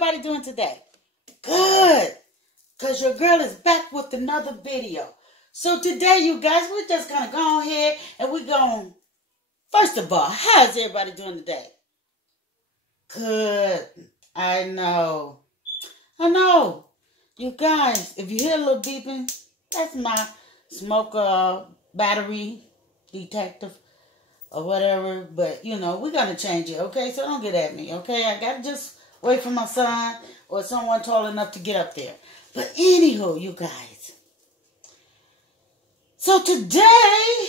everybody doing today? Good. Because your girl is back with another video. So today, you guys, we're just going to go ahead and we're going, first of all, how's everybody doing today? Good. I know. You guys, if you hear a little beeping, that's my smoker battery detective or whatever. But, you know, we're going to change it, okay? So don't get at me, okay? I got to just wait for my son or someone tall enough to get up there. But anywho, you guys. So today,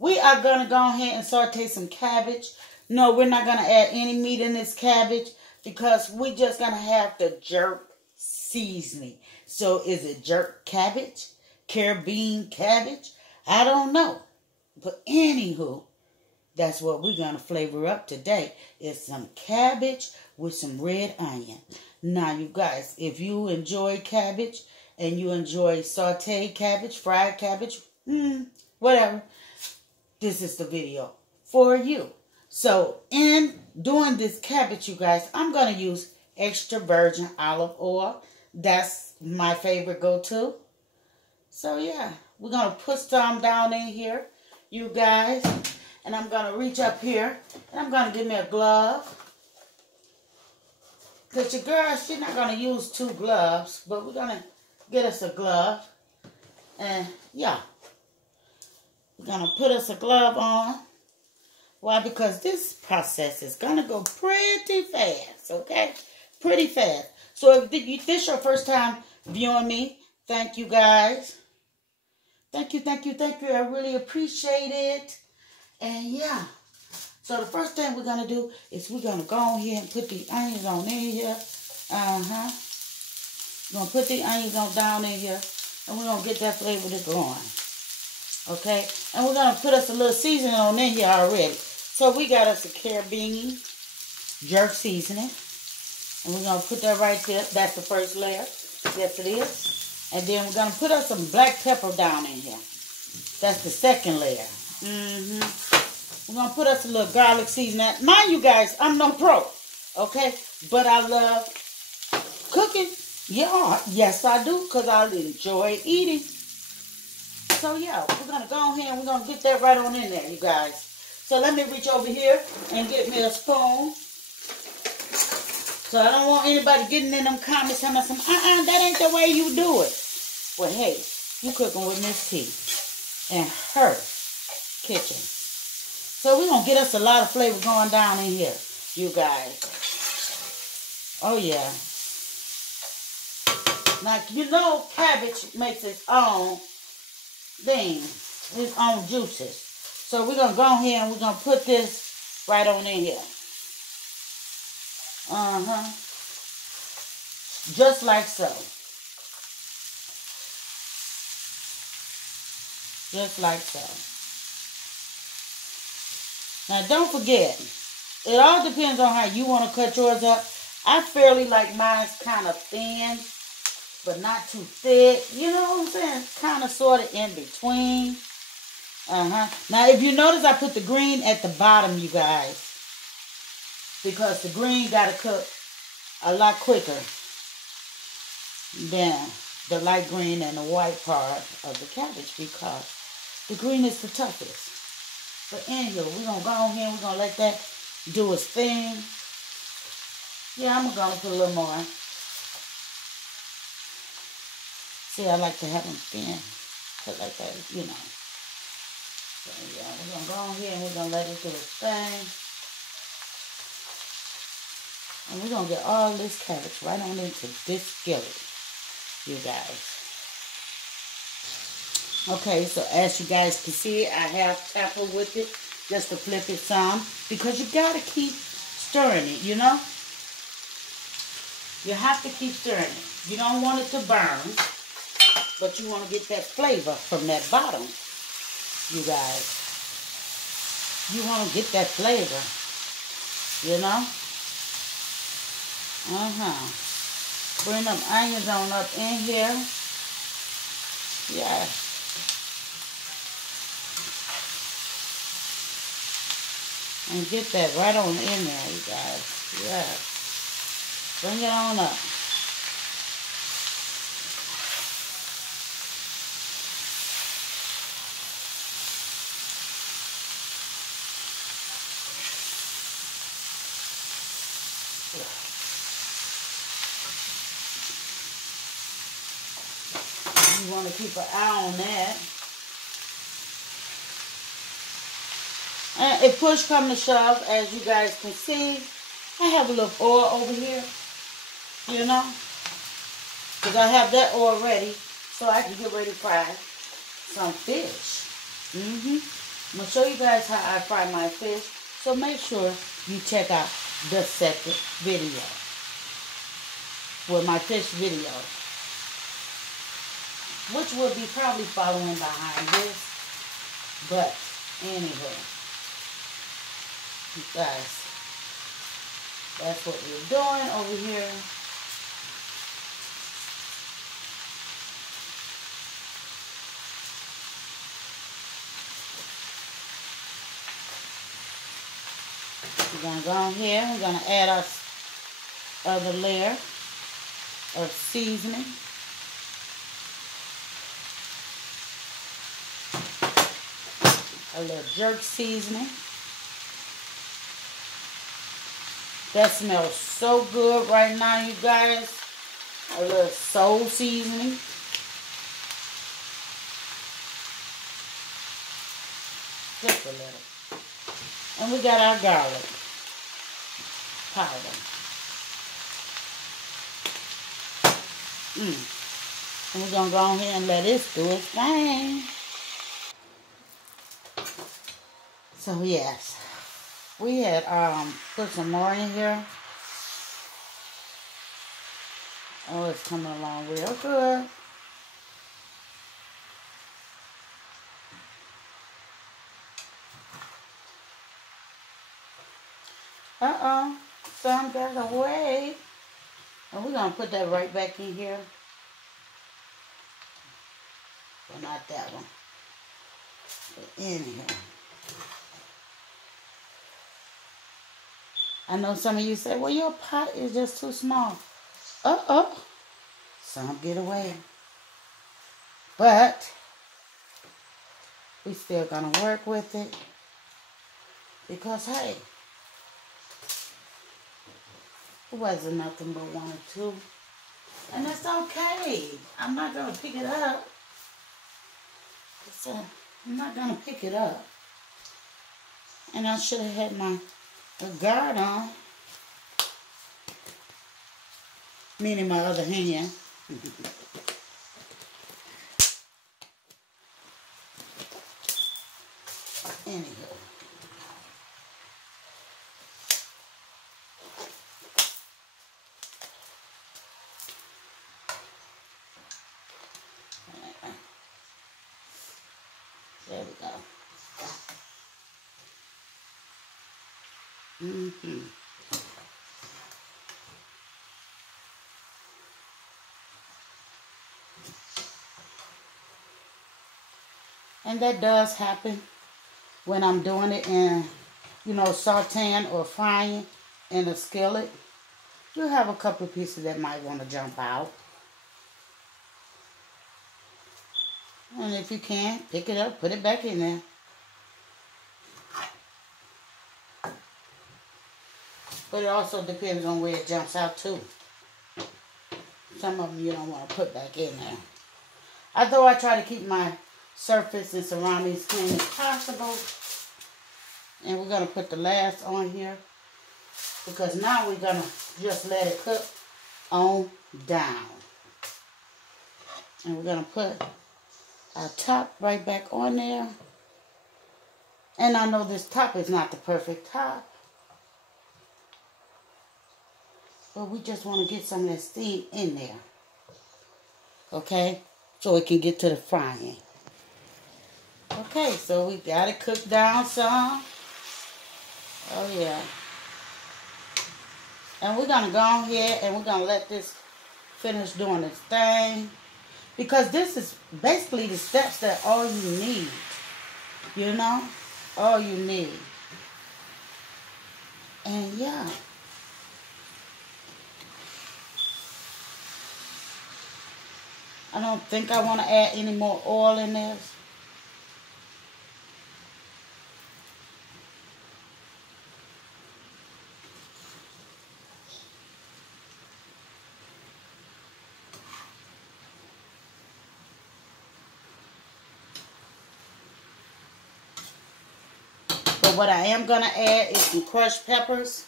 we are going to go ahead and saute some cabbage. No, we're not going to add any meat in this cabbage because we're just going to have the jerk seasoning. So is it jerk cabbage? Caribbean cabbage? I don't know. But anywho, that's what we're going to flavor up today. Is some cabbage with some red onion. Now, you guys, if you enjoy cabbage and you enjoy sauteed cabbage, fried cabbage, whatever, this is the video for you. So, in doing this cabbage, you guys, I'm going to use extra virgin olive oil. That's my favorite go-to. So, yeah, we're going to put some down in here, you guys. And I'm going to reach up here, and I'm going to give me a glove. Because your girl, she's not going to use 2 gloves, but we're going to get us a glove. And, yeah, we're going to put us a glove on. Why? Because this process is going to go pretty fast, okay? Pretty fast. So if this is your first time viewing me, thank you, guys. Thank you. I really appreciate it. And, yeah. So the first thing we're going to do is we're going to go on here and put the onions on in here. We're going to put the onions on down in here. And we're going to get that flavor to going. Okay? And we're going to put us a little seasoning on in here already. So we got us a Caribbean jerk seasoning. And we're going to put that right there. That's the first layer. Yes, it is. And then we're going to put us some black pepper down in here. That's the second layer. We're going to put us a little garlic seasoning. Mind you guys, I'm no pro. Okay? But I love cooking. Yeah, yes I do. Because I enjoy eating. So yeah, we're going to go ahead and we're going to get that right on in there, you guys. So let me reach over here and get me a spoon. So I don't want anybody getting in them comments telling me, that ain't the way you do it. Well, hey, you cooking with Miss T and her kitchen. So we're going to get us a lot of flavor going down in here, you guys. Oh, yeah. Now, you know cabbage makes its own thing, its own juices. So we're going to go ahead and we're going to put this right on in here. Just like so. Just like so. Now don't forget, it all depends on how you want to cut yours up. I fairly like mine's kind of thin, but not too thick. You know what I'm saying? Kind of sort of in between. Now, if you notice, I put the green at the bottom, you guys. Because the green got to cook a lot quicker than the light green and the white part of the cabbage. Because the green is the toughest. But anyhow, we're going to go on here. We're going to let that do its thing. Yeah, I'm going to put a little more. See, I like to have them thin. Put like that, you know. So, yeah, we're going to go on here and we're going to let it do its thing. And we're going to get all this cabbage right on into this skillet, you guys. Okay, so as you guys can see, I have tampered with it just to flip it some. Because you got to keep stirring it, you know. You have to keep stirring it. You don't want it to burn. But you want to get that flavor from that bottom, you guys. You want to get that flavor, you know. Bring them onions on up in here. Yeah. And get that right on in there, you guys. Yeah. Bring it on up. You want to keep an eye on that. And if push comes to shove, as you guys can see, I have a little oil over here, you know, because I have that oil ready so I can get ready to fry some fish. I'm going to show you guys how I fry my fish, so make sure you check out the second video with my fish video, which will be probably following behind this, but anyway, you guys, that's what we're doing over here. We're going to go on here. We're going to add our other layer of seasoning. A little jerk seasoning. That smells so good right now, you guys. A little soul seasoning. Just a little. And we got our garlic powder. And we're going to go on here and let this do its thing. So yes, we had put some more in here. Oh, it's coming along real good. Some got away. And we're going to put that right back in here. Well, not that one. But in here. I know some of you say, well, your pot is just too small. Some get away. But we still going to work with it. Because, hey, it wasn't nothing but 1 or 2. And it's okay. I'm not going to pick it up. I'm not going to pick it up. And I should have had my guard on. Meaning my other hand. Anywho. There we go. And that does happen when I'm doing it in, sauteing or frying in a skillet. You have a couple of pieces that might want to jump out. And if you can, pick it up, put it back in there. But it also depends on where it jumps out to. Some of them you don't want to put back in there. Although I try to keep my surface and surroundings clean as possible. And we're going to put the last on here. Because now we're going to just let it cook on down. And we're going to put our top right back on there. And I know this top is not the perfect top. But we just want to get some of that steam in there. Okay? So it can get to the frying. Okay, so we got it cooked down some. Oh, yeah. And we're going to go on here and we're going to let this finish doing its thing. Because this is basically the steps that all you need. You know? All you need. And yeah. I don't think I want to add any more oil in this. But what I am going to add is some crushed peppers.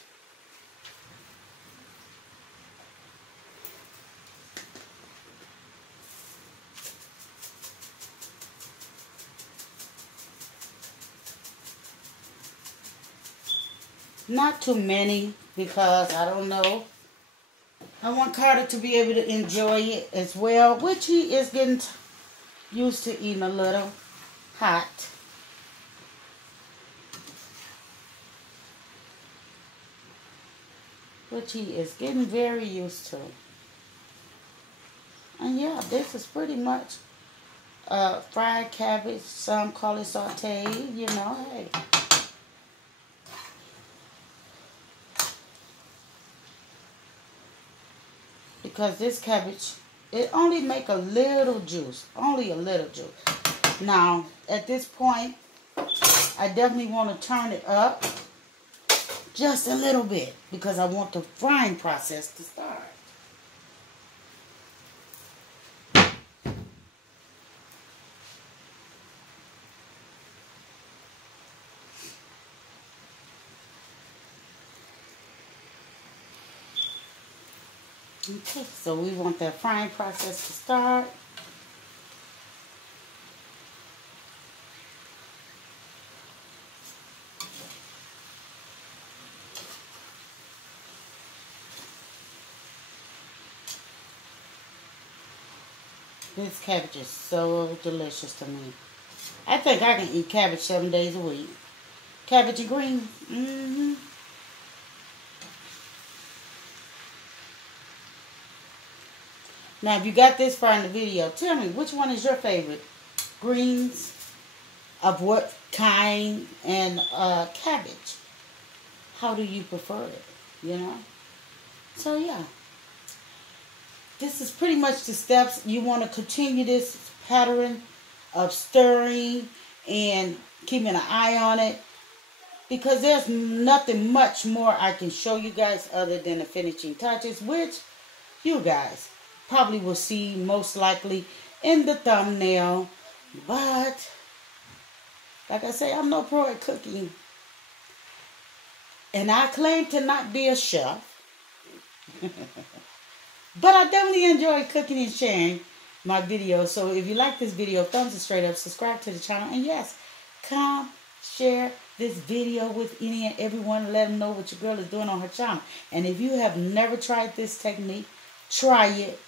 Not too many, because I don't know. I want Carter to be able to enjoy it as well, which he is getting used to eating a little hot. Which he is getting very used to. And yeah, this is pretty much fried cabbage. Some call it sauteed, you know, hey. Because this cabbage, it only make a little juice. Only a little juice. Now, at this point, I definitely want to turn it up just a little bit, because I want the frying process to start. Okay, so we want that frying process to start. This cabbage is so delicious to me. I think I can eat cabbage 7 days a week. Cabbage and greens. Mm-hmm. Now, if you got this far in the video, tell me, which one is your favorite? Greens, of what kind, and cabbage? How do you prefer it, you know? So, yeah. This is pretty much the steps. You want to continue this pattern of stirring and keeping an eye on it, because there's nothing much more I can show you guys other than the finishing touches, which you guys probably will see most likely in the thumbnail. But like I say, I'm no pro at cooking, and I claim to not be a chef. But I definitely enjoy cooking and sharing my videos. So if you like this video, thumbs it straight up, subscribe to the channel, and yes, come share this video with any and everyone and let them know what your girl is doing on her channel. And if you have never tried this technique, try it,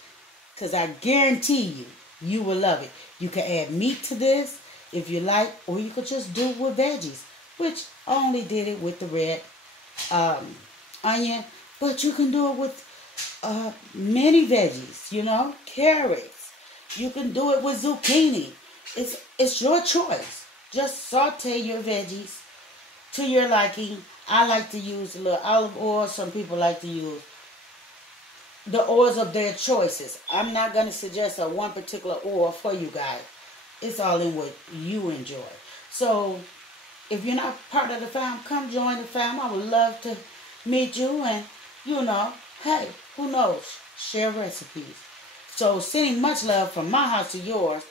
because I guarantee you, you will love it. You can add meat to this if you like, or you could just do it with veggies, which I only did it with the red onion, but you can do it with many veggies, you know, carrots. You can do it with zucchini. It's your choice. Just saute your veggies to your liking. I like to use a little olive oil. Some people like to use the oils of their choices. I'm not going to suggest a one particular oil for you guys. It's all in what you enjoy. So if you're not part of the fam, come join the fam. I would love to meet you, and you know, hey, who knows? Share recipes. So sending much love from my house to yours.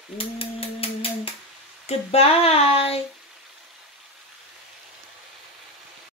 Goodbye.